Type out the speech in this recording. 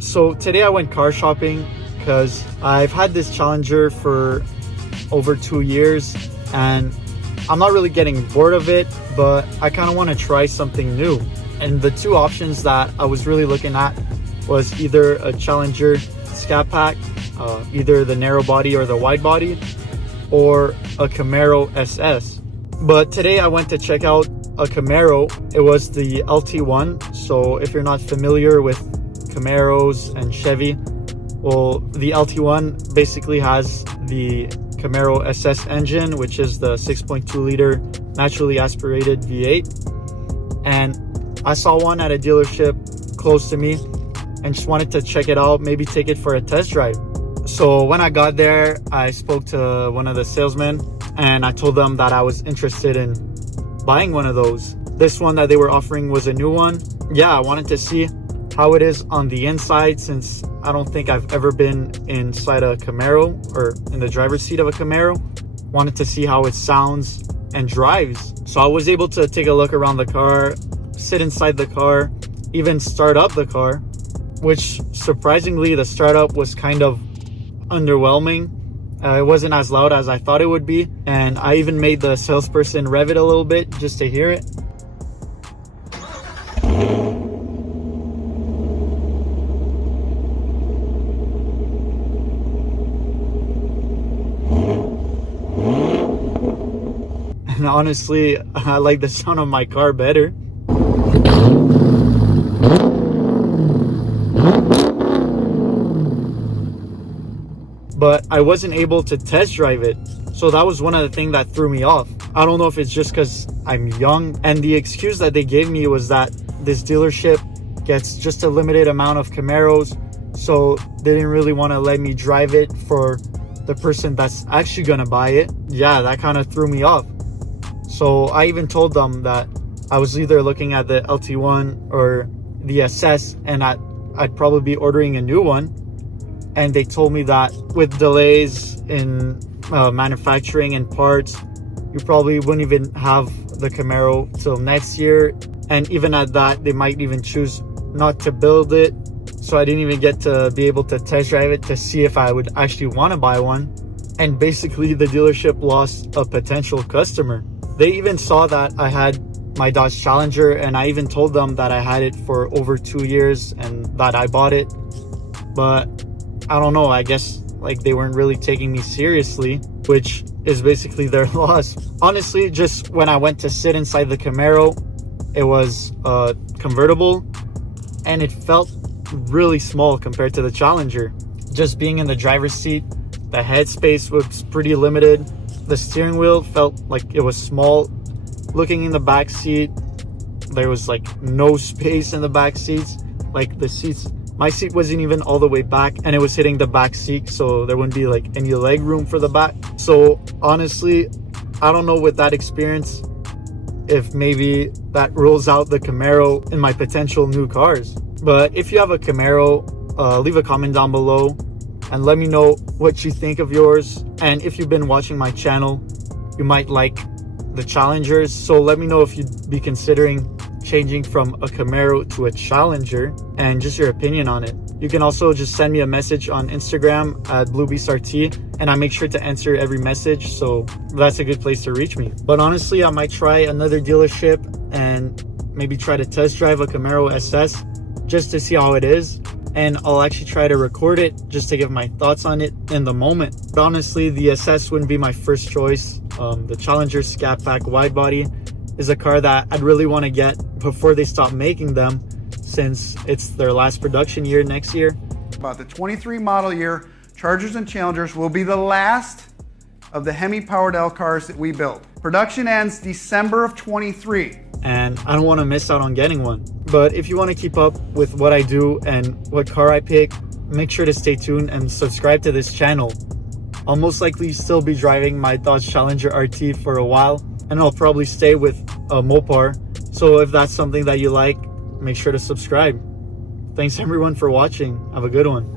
So today I went car shopping because I've had this Challenger for over 2 years and I'm not really getting bored of it, but I kind of want to try something new. And the two options that I was really looking at was either a Challenger Scat Pack, either the narrow body or the wide body, or a Camaro SS. But today I went to check out a Camaro. It was the LT1. So if you're not familiar with Camaros and Chevy, well, the LT1 basically has the Camaro SS engine, which is the 6.2 liter naturally aspirated V8. And I saw one at a dealership close to me and just wanted to check it out, maybe take it for a test drive. So when I got there, I spoke to one of the salesmen and I told them that I was interested in buying one of those. This one that they were offering was a new one. Yeah, I wanted to see how it is on the inside, since I don't think I've ever been inside a Camaro or in the driver's seat of a Camaro. Wanted to see how it sounds and drives. So I was able to take a look around the car, sit inside the car, even start up the car, which surprisingly the startup was kind of underwhelming. It wasn't as loud as I thought it would be, and I even made the salesperson rev it a little bit just to hear it. And honestly, I like the sound of my car better. But I wasn't able to test drive it. So that was one of the things that threw me off. I don't know if it's just because I'm young. And the excuse that they gave me was that this dealership gets just a limited amount of Camaros. So they didn't really want to let me drive it for the person that's actually going to buy it. Yeah, that kind of threw me off. So I even told them that I was either looking at the LT1 or the SS, and I'd probably be ordering a new one. And they told me that with delays in manufacturing and parts, you probably wouldn't even have the Camaro till next year. And even at that, they might even choose not to build it. So I didn't even get to be able to test drive it to see if I would actually want to buy one. And basically the dealership lost a potential customer. They even saw that I had my Dodge Challenger, and I even told them that I had it for over 2 years and that I bought it. But I don't know, I guess like they weren't really taking me seriously, which is basically their loss. Honestly, just when I went to sit inside the Camaro, it was convertible and it felt really small compared to the Challenger. Just being in the driver's seat, the headspace was pretty limited. The steering wheel felt like it was small. Looking in the back seat, there was like no space in the back seats. Like the seats, my seat wasn't even all the way back and it was hitting the back seat, so there wouldn't be like any leg room for the back. So honestly, I don't know with that experience if maybe that rules out the Camaro in my potential new cars. But if you have a Camaro, leave a comment down below and let me know what you think of yours. And if you've been watching my channel, you might like the Challengers, so let me know if you'd be considering changing from a Camaro to a Challenger and just your opinion on it. You can also just send me a message on Instagram at BlueBeastRT, and I make sure to answer every message, so that's a good place to reach me. But honestly, I might try another dealership and maybe try to test drive a Camaro SS just to see how it is. And I'll actually try to record it just to give my thoughts on it in the moment. But honestly, the SS wouldn't be my first choice. The Challenger Scat Pack wide body is a car that I'd really want to get before they stop making them, since it's their last production year next year. About the 23 model year, Chargers and Challengers will be the last of the Hemi powered L cars that we build. Production ends December of 23. And I don't want to miss out on getting one. But if you want to keep up with what I do and what car I pick, make sure to stay tuned and subscribe to this channel. I'll most likely still be driving my Dodge Challenger RT for a while, and I'll probably stay with a Mopar. So if that's something that you like, make sure to subscribe. Thanks everyone for watching. Have a good one.